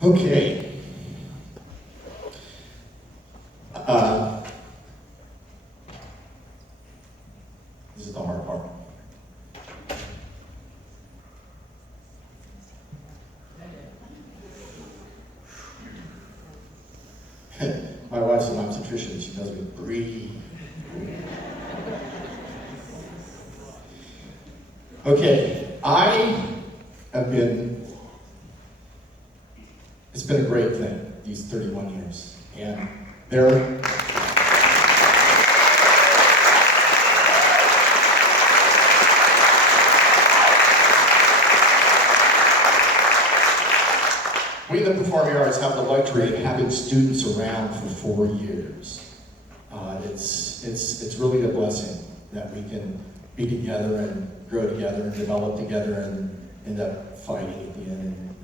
Okay. This is the hard part. My wife's an obstetrician. She tells me, breathe. Okay, it's been a great thing, these 31 years. And we in the performing arts have the luxury of having students around for 4 years. It's really a blessing that we can be together and grow together and develop together and end up fighting at the end and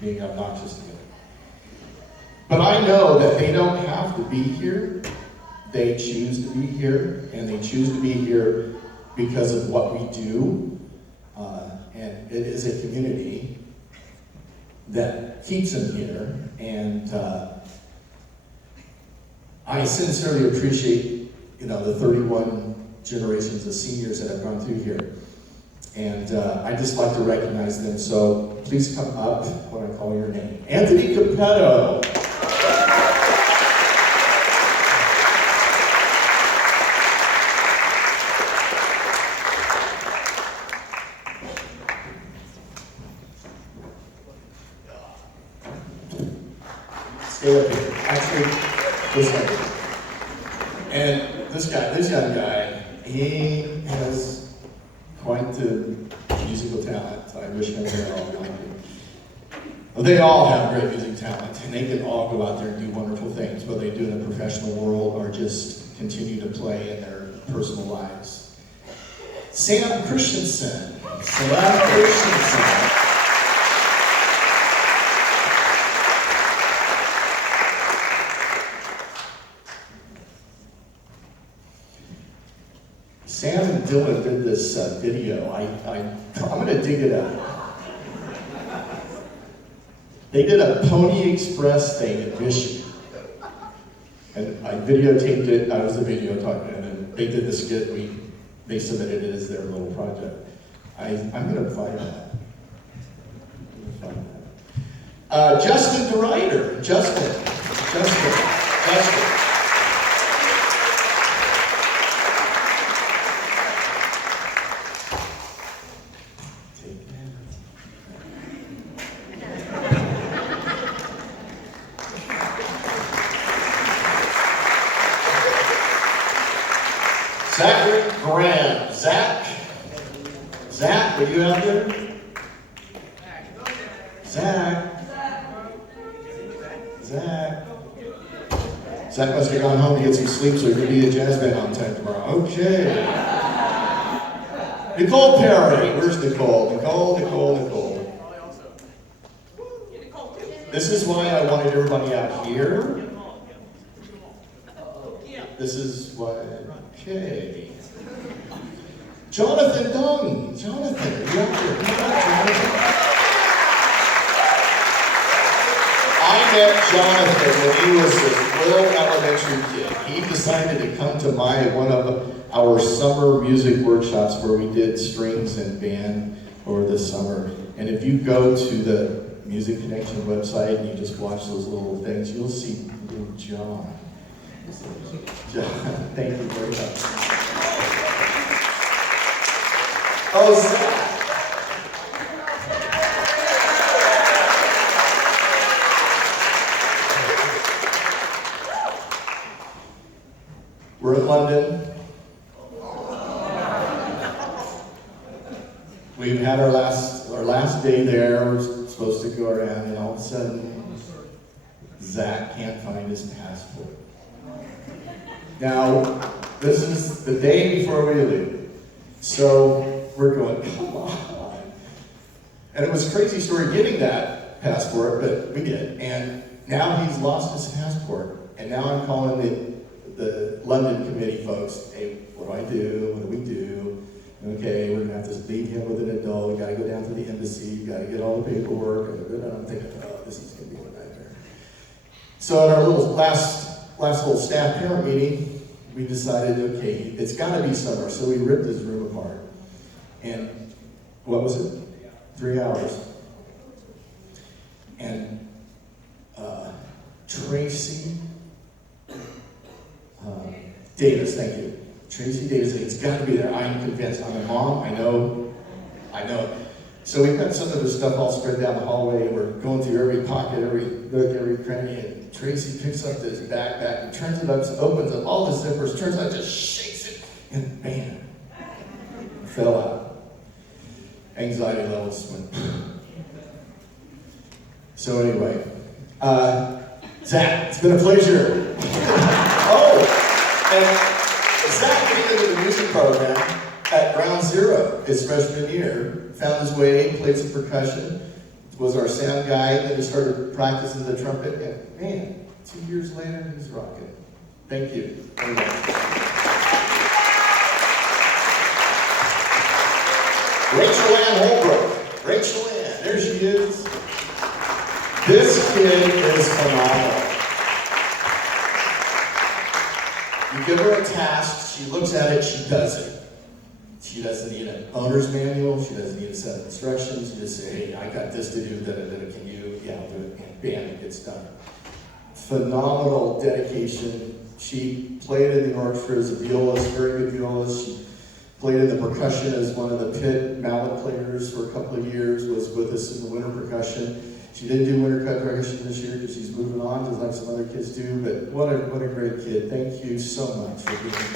being obnoxious together. But I know that they don't have to be here. They choose to be here, and they choose to be here because of what we do. And it is a community that keeps them here, and I sincerely appreciate, the 31 generations of seniors that have gone through here. And I just like to recognize them, so please come up when I call your name. Anthony Capetto. Stay up here. Actually, this way. And this young guy, he has quite the musical talent. I wish I were all like him. Well, they all have great music talent, and they can all go out there and do wonderful things, whether they do in the professional world or just continue to play in their personal lives. Sam Christensen. Sam Christensen. Sam and Dylan did this video. I'm going to dig it up. They did a Pony Express thing at Michigan. And I videotaped it. I was the video talking, and then they did the skit. They submitted it as their little project. I'm going to find that. Justin DeRuyter. Justin. Zachary Graham. Zach, are you out there? Zach must have gone home to get some sleep so he could be a jazz band on time tomorrow. Okay. Nicole Perry. Where's Nicole? Nicole. This is why I wanted everybody out here. This is why. Okay. Jonathan Dung. Jonathan, are you out there? Jonathan? I met Jonathan when he was a little elementary kid. He decided to come to one of our summer music workshops where we did strings and band over the summer. And if you go to the Music Connection website and you just watch those little things, you'll see little John. John, thank you very much. Oh, Zach. We're in London. We've had our last day there. We're supposed to go around, and all of a sudden, Zach can't find his passport. Now, this is the day before we leave. So we're going, come on. And it was a crazy story getting that passport, but we did. And now he's lost his passport. And now I'm calling the London committee folks. Hey, what do I do? What do we do? Okay, we're gonna have to leave him with an adult. We gotta go down to the embassy. You gotta get all the paperwork. And I'm thinking, oh, this is going to be a nightmare. So at our last little staff parent meeting, we decided, okay, it's got to be summer. So we ripped his room apart. And what was it? 3 hours. And Tracy Davis, thank you. Tracy Davis, it's got to be there. I am convinced. I'm a mom. I know. So we've got some of the stuff all spread down the hallway. We're going through every pocket, every nook, every cranny, and Tracy picks up this backpack and turns it up, opens up all the zippers, turns out, just shakes it, and bam, fell out. Anxiety levels went. So anyway, Zach, it's been a pleasure. And Zach came into the music program at Ground Zero his freshman year, found his way, played some percussion, was our sound guy, then he started practicing the trumpet, and man, 2 years later, he's rocking. Thank you very much. Rachel Ann Holbrook. Rachel Ann, there she is. This kid is phenomenal. You give her a task, she looks at it, she does it. She doesn't need an owner's manual, she doesn't need a set of instructions. You just say, hey, I got this to do, can you? Yeah, I'll do it. And bam, it gets done. Phenomenal dedication. She played in the orchestra as a violist, very good violist. She played in the percussion as one of the pit mallet players for a couple of years, was with us in the winter percussion. She didn't do winter percussion this year because she's moving on, just like some other kids do, but what a great kid. Thank you so much for being here.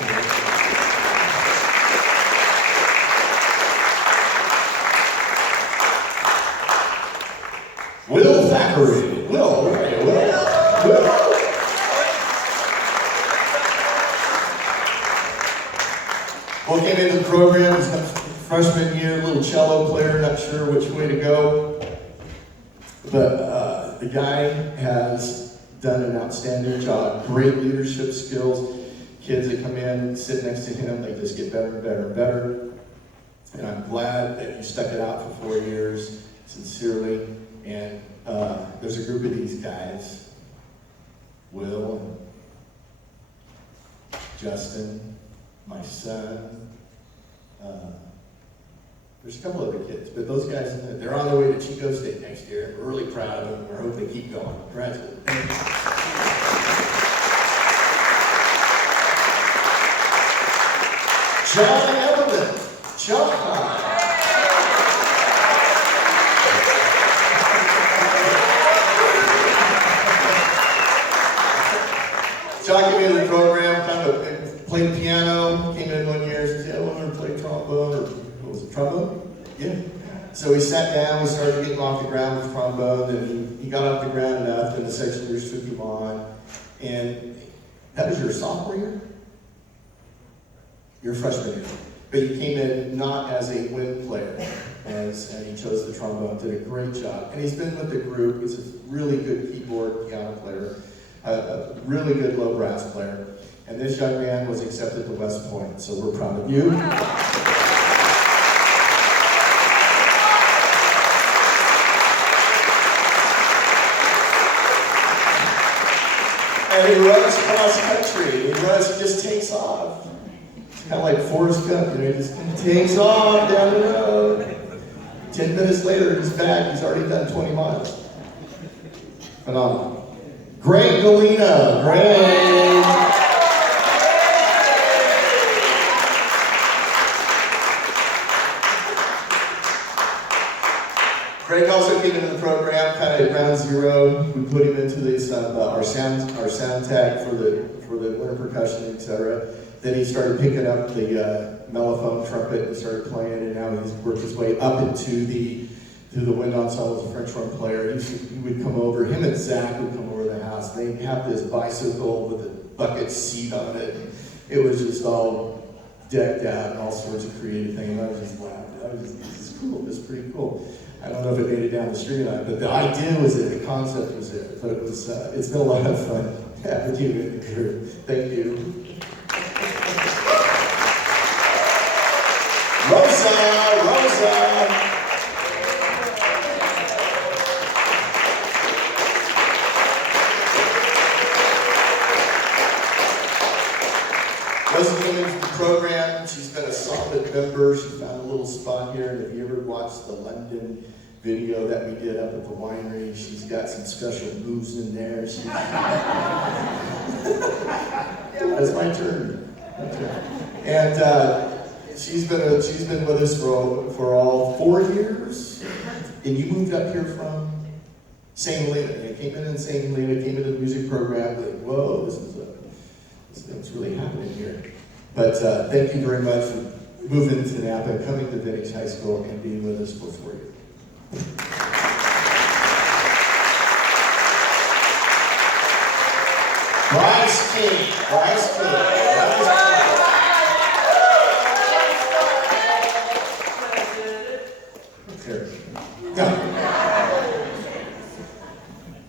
Will Thackeray. Will, right? Will. Will came into the program, he's got freshman year, little cello player, not sure which way to go. But the guy has done an outstanding job, great leadership skills. Kids that come in, sit next to him, they just get better and better and better. And I'm glad that you stuck it out for 4 years, sincerely. And there's a group of these guys, Will, and Justin, my son. There's a couple other kids, but those guys, they're on their way to Chico State next year. We're really proud of them. We're hoping they keep going. Congratulations. John Edelman. John. John came into the program, kind of played piano, came in 1 year, said, I want to play trombone, or what was it, trombone? Yeah. So we sat down, we started getting off the ground with trombone, and he got off the ground enough, and the section leaders took him on. And that was your sophomore year? Your freshman year. But he came in not as a wind player, and he chose the trombone, did a great job. And he's been with the group, he's a really good keyboard piano player, a really good low brass player. And this young man was accepted to West Point, so we're proud of you. And he runs cross country. He just takes off. It's kind of like Forrest Gump, he just takes off down the road. 10 minutes later, he's back. He's already done 20 miles. Phenomenal. Greg Galena. Greg. Greg also came into the program kind of at ground zero. We put him into these our sound tech for the winter percussion, etc. Then he started picking up the mellophone trumpet and started playing, and now he's worked his way up into the wind ensemble as a French horn player. He would come over. Him and Zach would come over to the house. They have this bicycle with a bucket seat on it. It was just all decked out and all sorts of creative things. I was just laughing. This is cool. This is pretty cool. I don't know if it made it down the street or not, but the idea was there, the concept was there. But it was, it's been a lot of fun having you in here. Thank you. Rosa. on here, and if you ever watched the London video that we did up at the winery, she's got some special moves in there. It's my turn. And she's been with us for all 4 years. And you moved up here from St. Helena. You came in St. Helena, came into the music program, like, whoa, this thing's really happening here. But thank you very much for moving to Napa, coming to Vintage High School, and being with us for 4 years. Bryce King.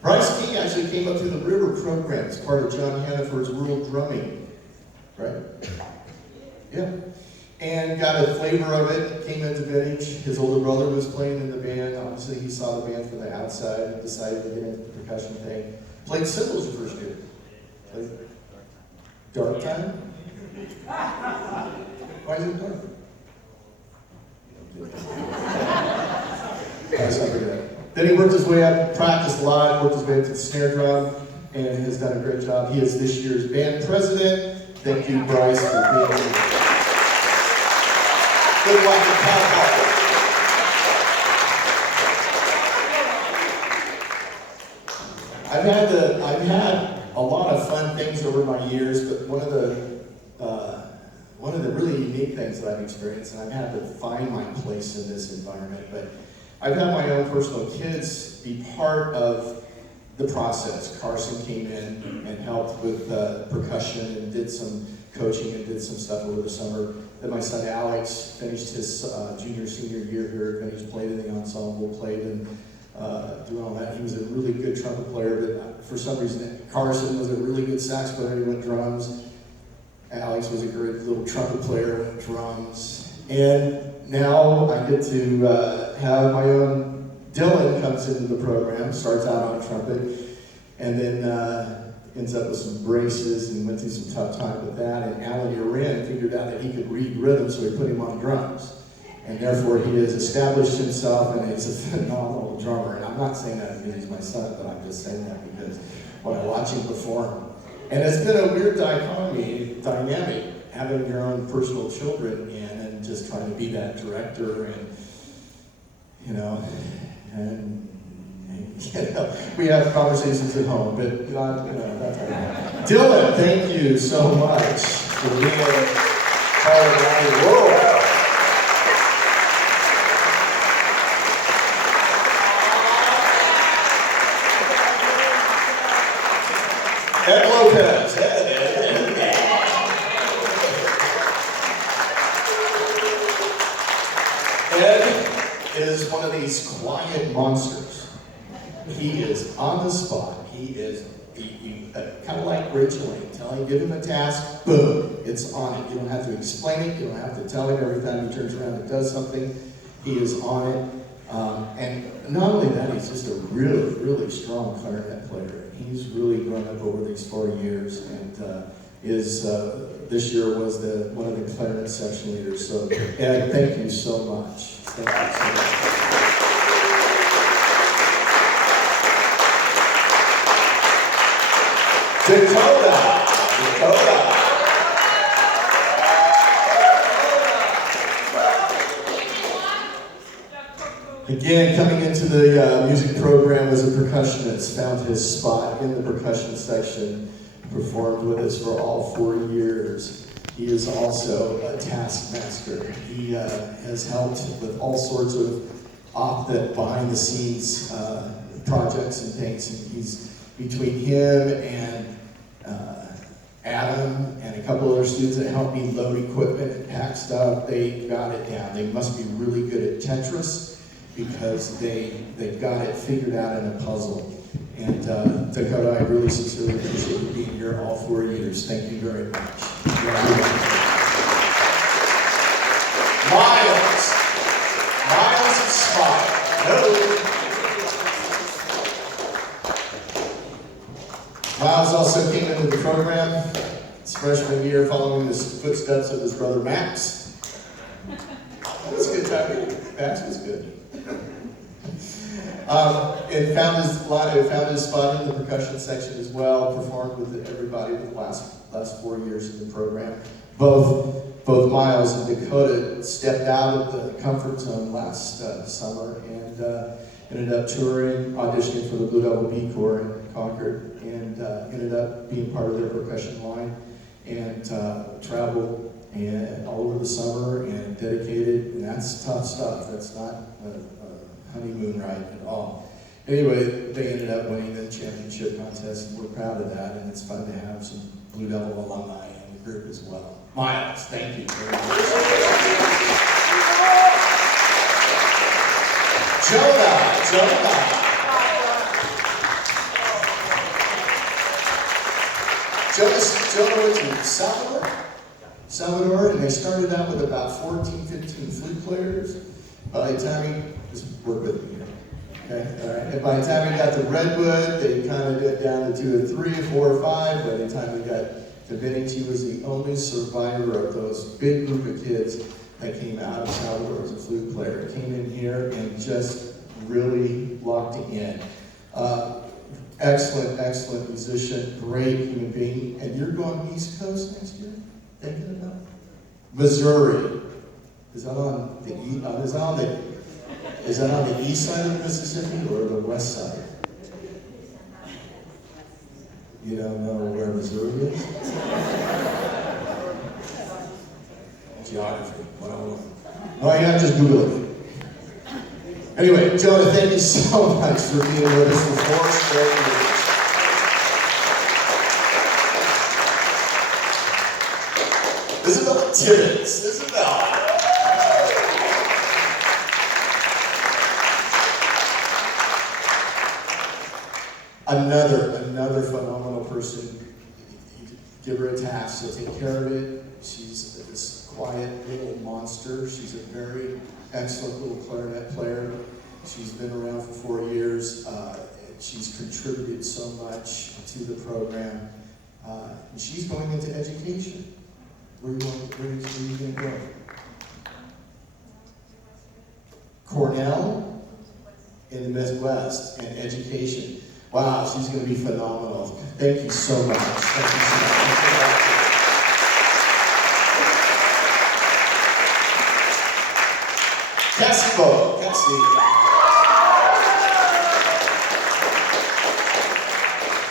Bryce King actually came up through the River program as part of John Hannaford's World Drumming, right? Yeah. And got a flavor of it, came into Vintage. His older brother was playing in the band. Obviously, he saw the band from the outside and decided to get into the percussion thing. Played cymbals the first year. Played dark time? Why is it dark? Then he worked his way up, practiced a lot, worked his way up to the snare drum, and has done a great job. He is this year's band president. Thank you, Bryce, for being here. Good luck with Cal. I've had a lot of fun things over my years, but one of the really unique things that I've experienced, and I've had to find my place in this environment, but I've had my own personal kids be part of the process. Carson came in and helped with percussion and did some coaching and did some stuff over the summer. Then my son Alex finished his senior year here, and he's played in the ensemble, played and doing all that. He was a really good trumpet player, but for some reason Carson was a really good sax player. He went drums. Alex was a great little trumpet player, went drums. And now I get to have my own. Dylan comes into the program, starts out on trumpet, and then ends up with some braces and went through some tough time with that. And Alan Urin figured out that he could read rhythm, so he put him on drums. And therefore he has established himself, and he's a phenomenal drummer. And I'm not saying that because he's my son, but I'm just saying that because when I watch him perform. And it's been a weird dynamic, having your own personal children and just trying to be that director and, we have conversations at home, but that's all right. Dylan, thank you so much for being part of the world. Ed Lopez. Ed is one of these quiet monsters. He is on the spot. He is kind of like Rachel Lane. Give him a task, boom, it's on it. You don't have to explain it. You don't have to tell him every time he turns around and does something. He is on it. And not only that, he's just a really, really strong clarinet player. He's really grown up over these 4 years, and this year was one of the clarinet section leaders. So, Ed, thank you so much. Thank you so much. Dakota. Again, coming into the music program as a percussionist, found his spot in the percussion section, performed with us for all 4 years. He is also a taskmaster. He has helped with all sorts of behind-the-scenes projects and things. And he's between him and Adam and a couple other students that helped me load equipment and pack stuff. They got it down. They must be really good at Tetris because they've got it figured out in a puzzle. And Dakota, I really sincerely appreciate you being here all 4 years. Thank you very much. Miles Spot. Hello. Miles also came into the program his freshman year, following the footsteps of his brother Max. That was a good time. Bass was good. It found his spot in the percussion section as well. Performed with everybody the last 4 years in the program. Both Miles and Dakota stepped out of the comfort zone last summer and ended up touring, auditioning for the Blue Devil B Corps in Concord, and ended up being part of their percussion line, and traveled all over the summer and dedicated, and that's tough stuff. That's not a honeymoon ride at all. Anyway, they ended up winning the championship contest, and we're proud of that, and it's fun to have some Blue Devil alumni in the group as well. Miles, thank you very much. Jonah. Jonah went to Salvador, and they started out with about 14, 15 flute players. By the time he, just work with me here, okay? All right. And by the time he got to Redwood, they kind of got down to 2 or 3 or 4 or 5. By the time he got to Bennings, he was the only survivor of those big group of kids that came out of Salvador as a flute player. Came in here and just really locked it in. Excellent musician, great human being. And you're going East Coast next year? Thinking about it? Missouri. Is that on the east side of the Mississippi or the west side? You don't know where Missouri is? Geography 101. Oh yeah, just Google it. Anyway, Jonah, thank you so much for being with us for 4 straight years. Isabella Tibbetts. Isabella. Another phenomenal person. You give her a task, she'll take care of it. She's this quiet little monster. She's a very excellent little clarinet player. She's been around for 4 years. She's contributed so much to the program. And she's going into education. Where are you going to go? Cornell in the Midwest and education. Wow, she's going to be phenomenal. Thank you so much. Thank you so much.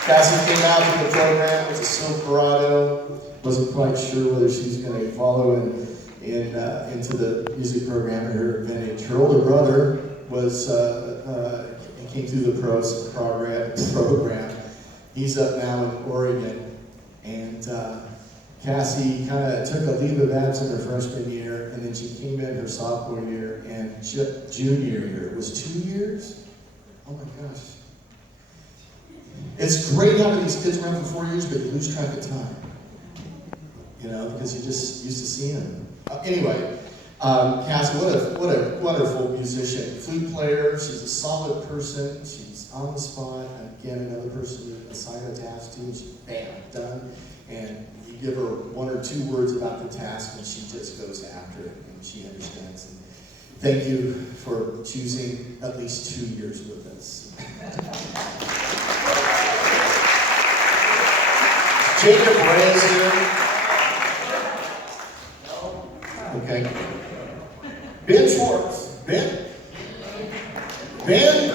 Cassie came out to the program with a Silverado. Wasn't quite sure whether she's going to follow into the music program at her vintage. Her older brother was he came through the program. He's up now in Oregon, and Cassie kind of took a leave of absence her freshman year, and then she came in her sophomore year, and junior year. It was 2 years? Oh my gosh. It's great having these kids around for 4 years, but you lose track of time. You know, because you just used to seeing them. Anyway, Cassie, what a wonderful musician. Flute player, she's a solid person, she's on the spot. Again, another person to assign a task to, and she's bam, done. And you give her 1 or 2 words about the task, and she just goes after it, and she understands. And thank you for choosing at least 2 years with us. Jacob Ray is here. Okay. Ben Schwartz. Ben? Ben?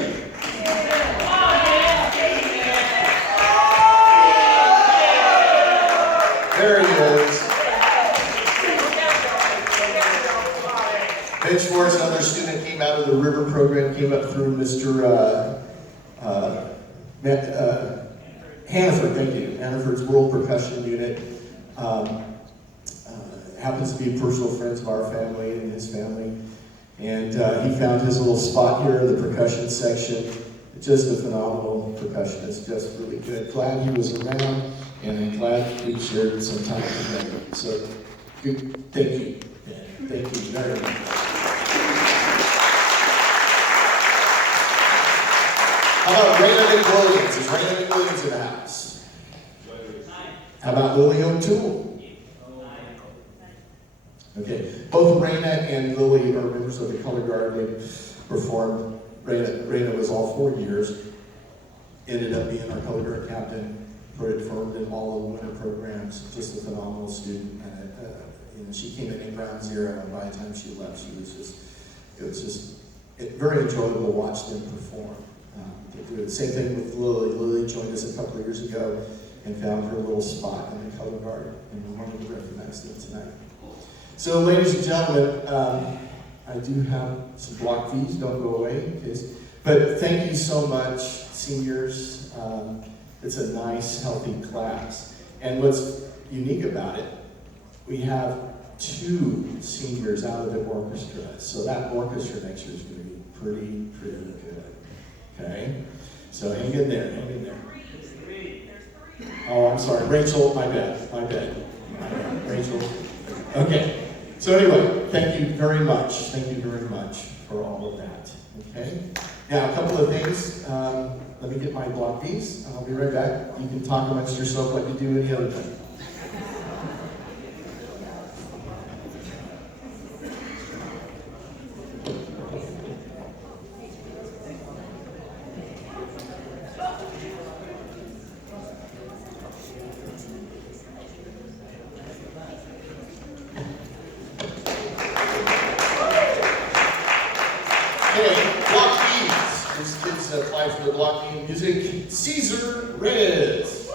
There he is. Ben Schwartz, another student, came out of the River program, came up through Mr. Hannaford, thank you. Hannaford's World Percussion Unit. Happens to be personal friends of our family and his family. And he found his little spot here in the percussion section. Just a phenomenal percussionist, just really good. Glad he was around, and I'm glad we shared some time together. So, good, thank you, Ben. Thank you very much. How about Raina McWilliams? Is Raina McWilliams in the house? How about Lily O'Toole? Okay, both Raina and Lily are members of the Color Guard. They performed. Raina was all 4 years. Ended up being our Color Guard captain. Performed in all of the winter programs. Just a phenomenal student. And she came in at ground zero, and by the time she left, it was just very enjoyable to watch them perform. They do the same thing with Lily. Lily joined us a couple of years ago and found her little spot in the Color Guard, and we wanted to recognize them tonight. So, ladies and gentlemen, I do have some block fees. Don't go away, in case. But thank you so much, seniors. It's a nice, healthy class. And what's unique about it, we have 2 seniors out of the orchestra. So that orchestra next year is going to be pretty good. Okay? So hang in there, hang in there. Oh, I'm sorry. Rachel, my bad. Rachel. Okay. So anyway, thank you very much. Thank you very much for all of that. Okay? Now, a couple of things. Let me get my block Bs, and I'll be right back. You can talk amongst yourself like you do any other time. Apply for the blocking music, Caesar Reyes.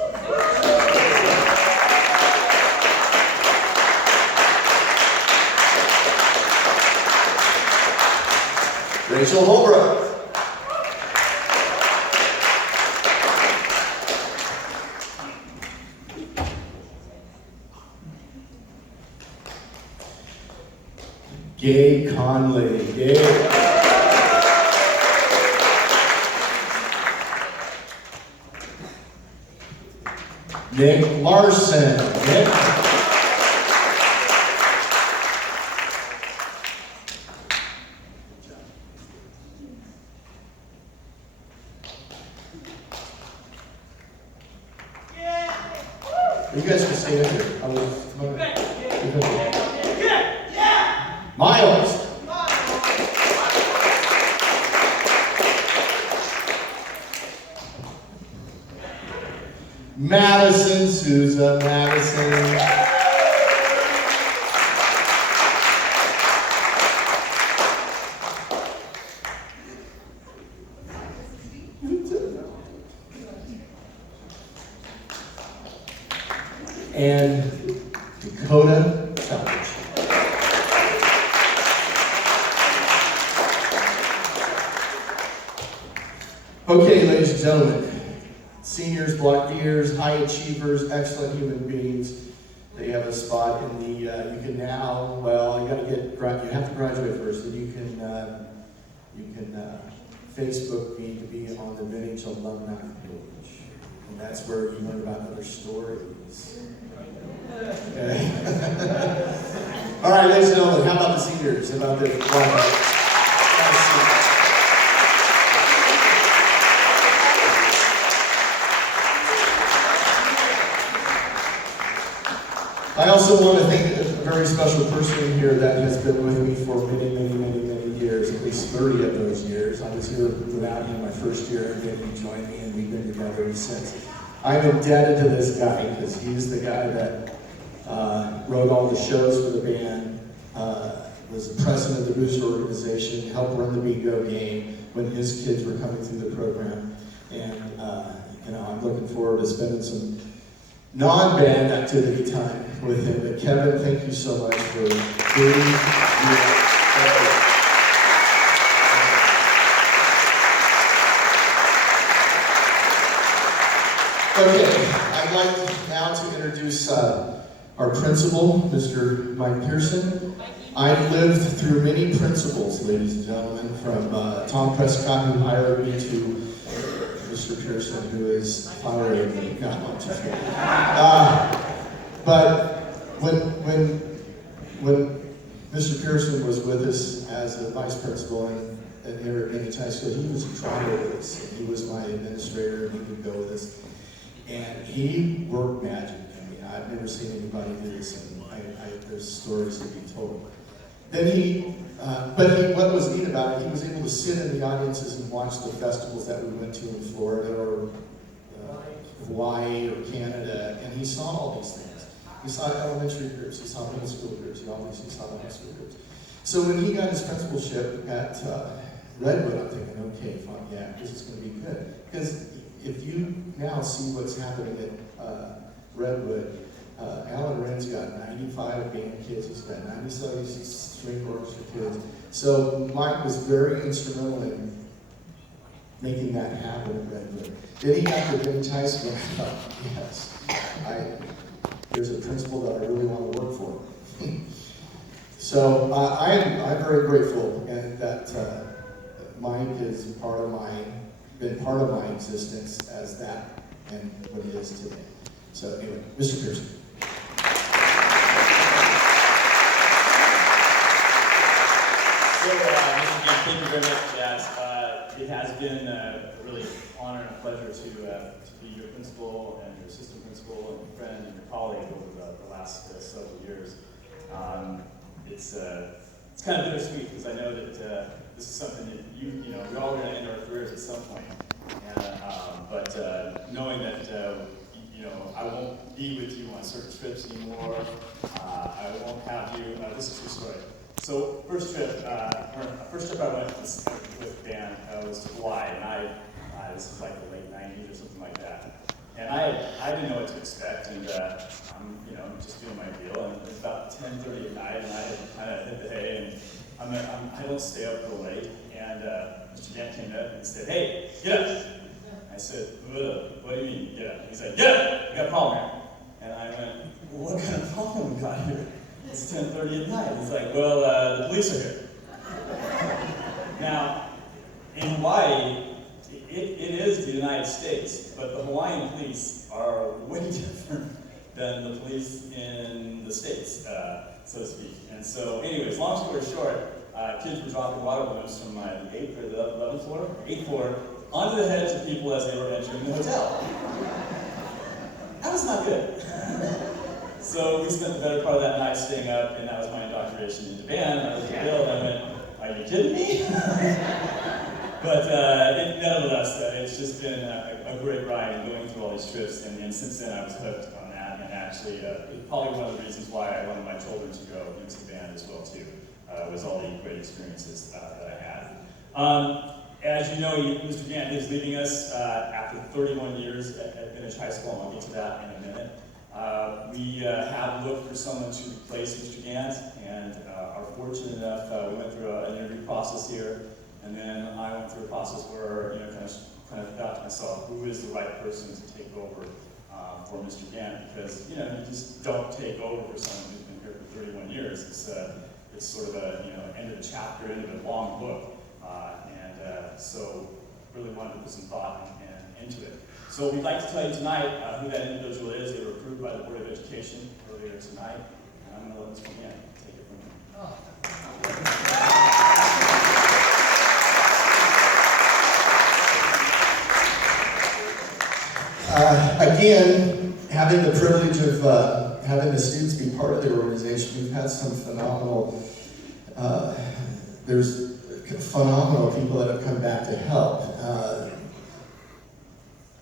Rachel Holbrook. Gabe Conley. Gabe. Nick Larson. Nick. You guys can stay in here. Miles. Madison, Souza, Madison. And Dakota Savage. Okay, ladies and gentlemen. Seniors, block Ders, high achievers, excellent human beings. They have a spot in the, you can now, well, you have to graduate first, and you can Facebook me to be on the Vintage Alumni page. And that's where you learn about other stories. Okay. All right, ladies and gentlemen, how about the seniors? How about the block? I also want to thank a very special person here that has been with me for many years, at least 30 of those years. I was here without him my first year, and then he joined me, and we've been together ever since. I'm indebted to this guy, because he's the guy that wrote all the shows for the band, was the president of the booster organization, helped run the bingo game when his kids were coming through the program. And I'm looking forward to spending some non-band activity time with him. But Kevin, thank you so much for being here. Okay, I'd like now to introduce our principal, Mr. Mike Pearson. I've lived through many principals, ladies and gentlemen, from Tom Prescott, who hired me, to Mr. Pearson, who is firing me. Not much. But when Mr. Pearson was with us as a vice principal at Vintage High School, he was in trial with us. He was my administrator, and he would go with us. And he worked magic. I mean, I've never seen anybody do this, and there's stories to be told. what was neat about it, he was able to sit in the audiences and watch the festivals that we went to in Florida or Hawaii or Canada, and he saw all these things. He saw elementary groups, he saw middle school groups, he obviously saw the high school groups. So when he got his principalship at Redwood, I'm thinking, okay, fine, yeah, this is going to be good. Because if you now see what's happening at Redwood, Alan Wren's got 95 band kids, he's got 97 string orchestra kids. So Mike was very instrumental in making that happen at Redwood. Then he got to Village High School, and I thought, yes, there's a principal that I really want to work for. So I'm very grateful and that Mike is been part of my existence as that and what he is today. So anyway, Mr. Pearson. So, again, thank you very much, Jazz. It has been a really honor and a pleasure to be your principal and your assistant principal and your friend and your colleague over the last several years. It's kind of bittersweet because I know that this is something that we're all going to end our careers at some point. But knowing that I won't be with you on certain trips anymore, I won't have you. This is your story. So first trip I went with the band was to Hawaii, and this is like the late '90s or something like that. And I didn't know what to expect, and I'm just doing my deal. And it was about 10:30 at night, and I had kind of hit the hay, and I don't stay up real late. And Mr. Gant came up and said, "Hey, get up." I said, "What do you mean, get up?" He's like, "Get up, we got a problem here." And I went, "Well, what kind of problem we got here? It's 10:30 at night." He's like, "Well, the police are here." Now, in Hawaii, it is the United States, but the Hawaiian police are way different than the police in the States, so to speak. And so, anyways, long story short, kids were dropping water balloons from the 8th or the 11th floor, 8th floor, onto the heads of people as they were entering the hotel. That was not good. So we spent the better part of that night staying up, and that was my indoctrination into band. I was a bill, and I went, "Are you kidding me?" But nevertheless, it's just been a great ride and going through all these trips, and since then I was hooked on that, and actually probably one of the reasons why I wanted my children to go into the band as well too, was all the great experiences that I had. As you know, Mr. Gant is leaving us after 31 years at Vintage High School, and I'll get to that in a minute. We have looked for someone to replace Mr. Gant, and are fortunate enough, we went through an interview process here, and then I went through a process where, kind of thought to myself, who is the right person to take over for Mr. Gant? Because, you just don't take over for someone who's been here for 31 years. It's sort of a, end of the chapter, end of a long book. So really wanted to put some thought into it. So we'd like to tell you tonight who that individual is. They were approved by the Board of Education earlier tonight, and I'm going to let Ms. McGann take it from here. Again, having the privilege of having the students be part of the organization, we've had some phenomenal, there's phenomenal people that have come back to help. I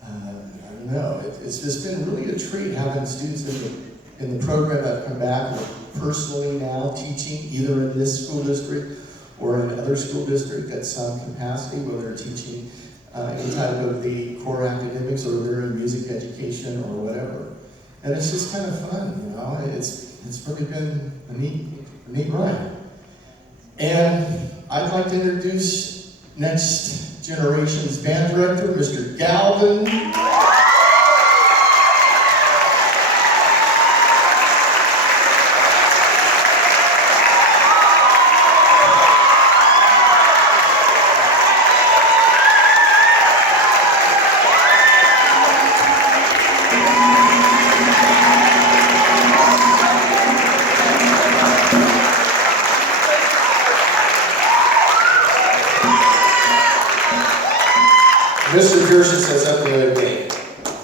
don't know, it's just been really a treat having students in the program that have come back personally now teaching, either in this school district or in another school district at some capacity, whether they're teaching any type of the core academics or they're in music education or whatever. And it's just kind of fun, It's really been a neat ride. And I'd like to introduce next generation's band director, Mr. Galvin. Mr. Pearson said something the other day,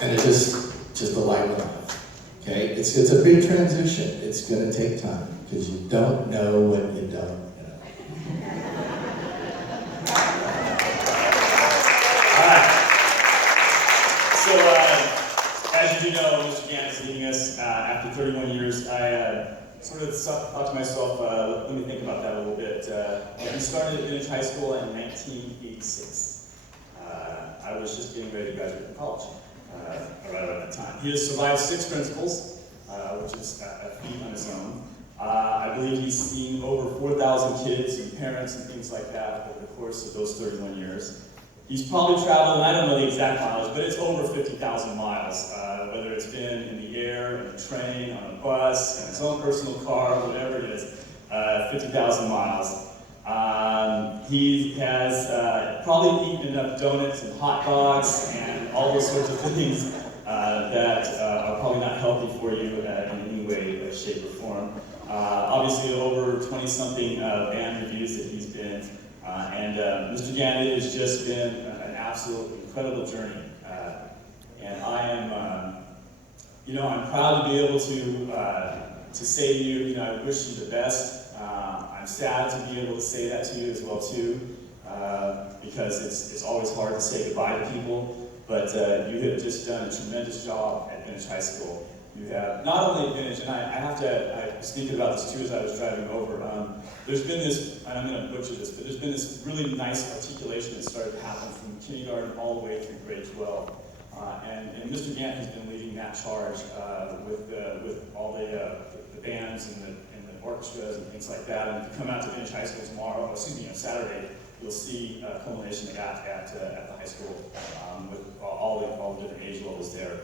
and it just the light went off. Okay, it's a big transition. It's going to take time. because you don't know what you don't know. All right. So, as you do know, Mr. Gant is leaving us after 31 years. I sort of thought to myself, let me think about that a little bit. He started at Vintage High School in 1986. I was just getting ready to graduate from college right around that time. He has survived 6 principals, which is a feat on its own. I believe he's seen over 4,000 kids and parents and things like that over the course of those 31 years. He's probably traveled, and I don't know the exact mileage, but it's over 50,000 miles, whether it's been in the air, in a train, on a bus, in his own personal car, whatever it is, 50,000 miles. He has probably eaten enough donuts and hot dogs and all those sorts of things that are probably not healthy for you in any way, shape, or form. Obviously, over 20-something band reviews that he's been. And Mr. Gannett has just been an absolute incredible journey. And I am, I'm proud to be able to say to you, I wish you the best. I'm sad to be able to say that to you as well too, because it's always hard to say goodbye to people. But you have just done a tremendous job at Vintage High School. You have not only at Vintage, and I was thinking about this too as I was driving over. There's been this, and I'm going to butcher this, but there's been this really nice articulation that started to happen from kindergarten all the way through grade 12. And Mr. Gant has been leading that charge with all the bands and the orchestras and things like that. And if you come out to Vintage High School on Saturday, you'll see a culmination of that at the high school with all the different age levels there.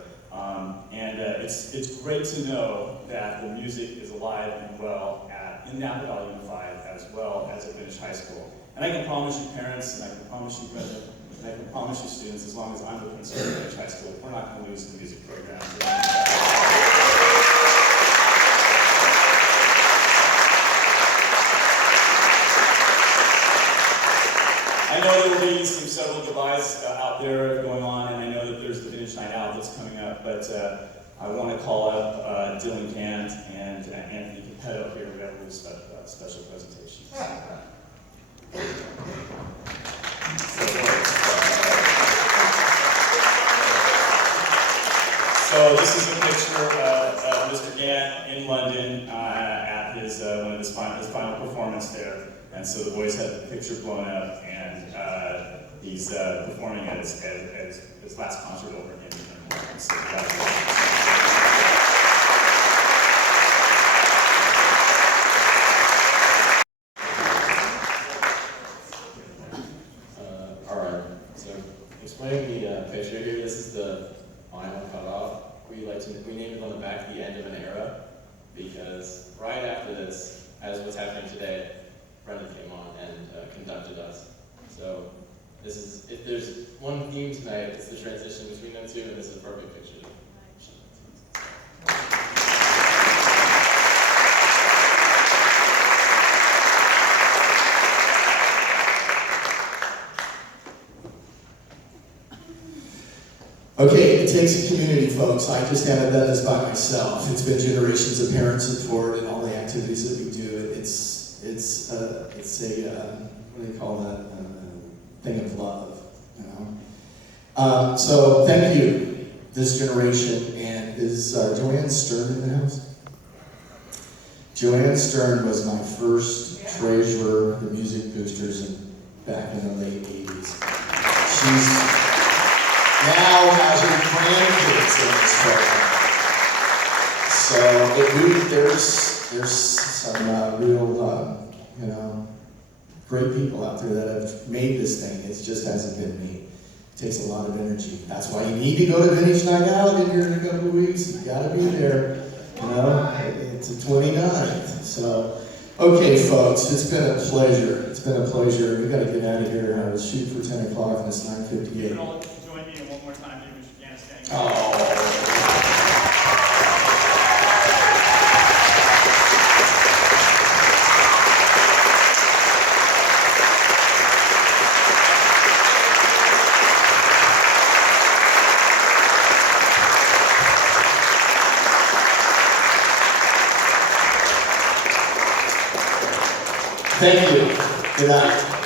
It's great to know that the music is alive and well in Napa Valley Unified as well as at Vintage High School. And I can promise you parents, and I can promise you Brendan, and I can promise you students, as long as I'm the principal of Vintage High School, we're not going to lose the music program. I know there will be several goodbyes out there going on, and I know that there's the Vintage Night Out that's coming up, but I want to call up Dylan Gant and Anthony Capetto here to have a special presentation. So this is a picture of Mr. Gant in London at his one of his final performance there. And so the boys had the picture blown up, and he's performing at his last concert over in London. So all right. So explaining the picture here, this is the final cutoff. We named it on the back the end of an era, because right after this, as what's happening today, Brendan came on and conducted us. So this is, if there's one theme tonight, it's the transition between them two, and this is a perfect picture. Okay, it takes a community, folks. I just haven't done this by myself. It's been generations of parent support and all the activities that we do. It's a what do they call that? Thing of love, you know. So thank you, this generation. And is Joanne Stern in the house? Joanne Stern was my first treasurer of the Music Boosters back in the late 80s. She's now has her grandkids in this program. So there's some real, great people out there that have made this thing. It just hasn't been me. It takes a lot of energy. That's why you need to go to Vintage Night Out in here in a couple of weeks. You gotta be there. It's the 29th. So, okay, folks, it's been a pleasure. It's been a pleasure. We gotta get out of here. I was shooting for 10 o'clock and it's 9:58. Join me one more time, Mr. Gannett. Oh. Thank you. Good night.